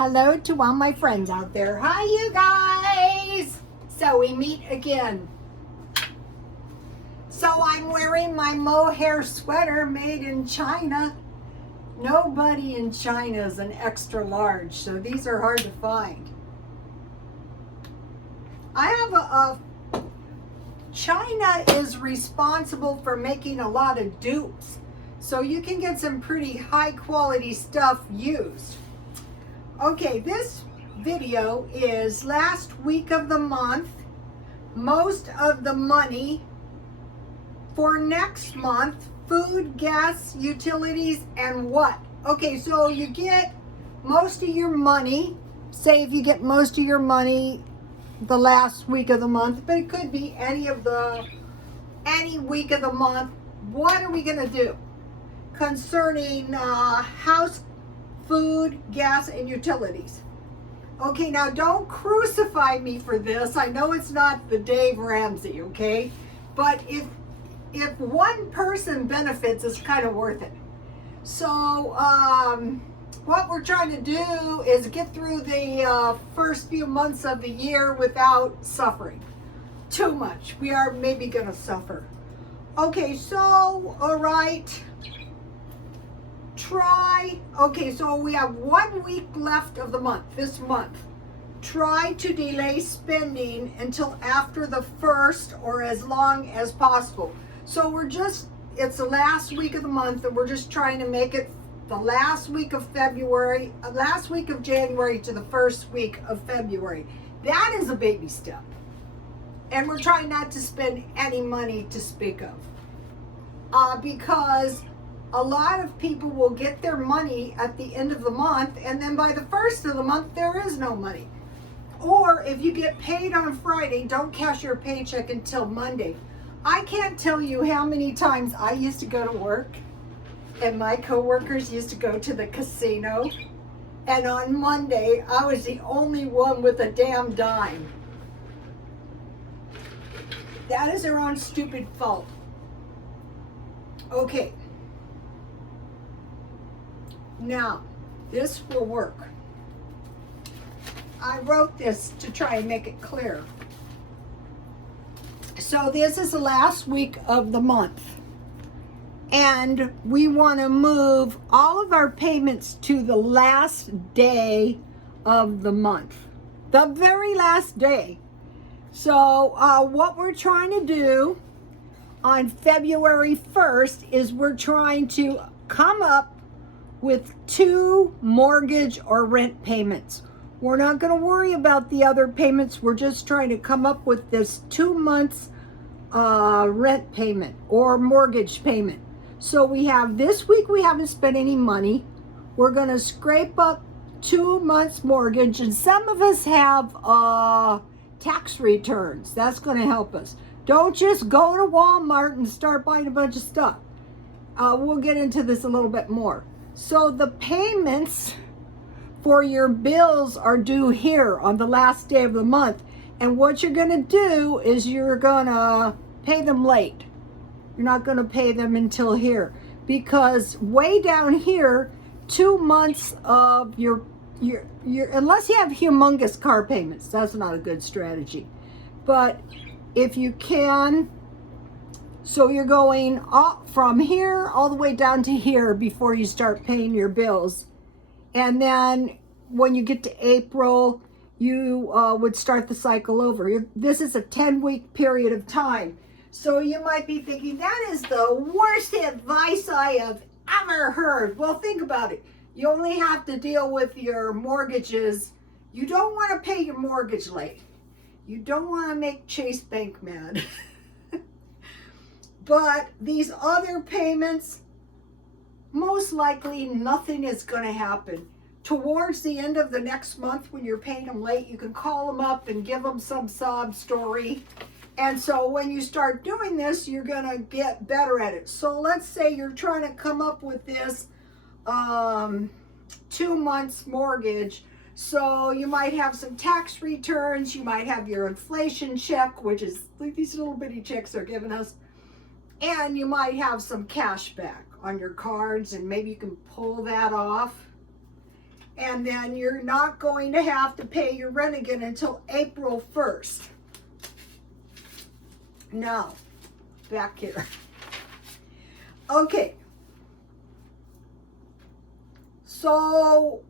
Hello to all my friends out there. Hi, you guys. So we meet again. So I'm wearing my mohair sweater made in China. Nobody in China is an extra large, so these are hard to find. I have China is responsible for making a lot of dupes, so you can get some pretty high quality stuff used. Okay, this video is last week of the month, most of the money for next month, food, gas, utilities, and what? Okay, so you get most of your money, say if you get most of your money the last week of the month, but it could be any week of the month. What are we gonna do concerning house, food, gas, and utilities? Okay, now don't crucify me for this. I know it's not the Dave Ramsey, okay? But if one person benefits, it's kind of worth it. So what we're trying to do is get through the first few months of the year without suffering too much. We are maybe gonna suffer. Okay, so all right. Okay, so we have 1 week left of the month, this month. Try to delay spending until after the 1st or as long as possible. So it's the last week of the month and we're just trying to make it the last week of February, last week of January to the first week of February. That is a baby step. And we're trying not to spend any money to speak of. Because a lot of people will get their money at the end of the month, and then by the 1st of the month, there is no money. Or if you get paid on Friday, don't cash your paycheck until Monday. I can't tell you how many times I used to go to work, and my coworkers used to go to the casino, and on Monday, I was the only one with a damn dime. That is their own stupid fault. Okay. Now, this will work. I wrote this to try and make it clear. So this is the last week of the month. And we want to move all of our payments to the last day of the month. The very last day. So what we're trying to do on February 1st is we're trying to come up with 2 mortgage or rent payments. We're not going to worry about the other payments. We're just trying to come up with this 2 months rent payment or mortgage payment. So we have this week, we haven't spent any money. We're going to scrape up 2 months mortgage, and some of us have tax returns. That's going to help us. Don't just go to Walmart and start buying a bunch of stuff. We'll get into this a little bit more. So the payments for your bills are due here on the last day of the month. And what you're going to do is you're going to pay them late. You're not going to pay them until here. Because way down here, 2 months of your unless you have humongous car payments, that's not a good strategy. But if you can, so you're going up from here all the way down to here before you start paying your bills. And then when you get to April, you would start the cycle over. This is a 10-week period of time. So you might be thinking, that is the worst advice I have ever heard. Well, think about it. You only have to deal with your mortgages. You don't want to pay your mortgage late. You don't want to make Chase Bank mad. But these other payments, most likely nothing is going to happen. Towards the end of the next month when you're paying them late, you can call them up and give them some sob story. And so when you start doing this, you're going to get better at it. So let's say you're trying to come up with this 2 months mortgage. So you might have some tax returns. You might have your inflation check, which is like these little bitty checks they're giving us. And you might have some cash back on your cards, and maybe you can pull that off. And then you're not going to have to pay your rent again until April 1st. Now, back here. Okay. So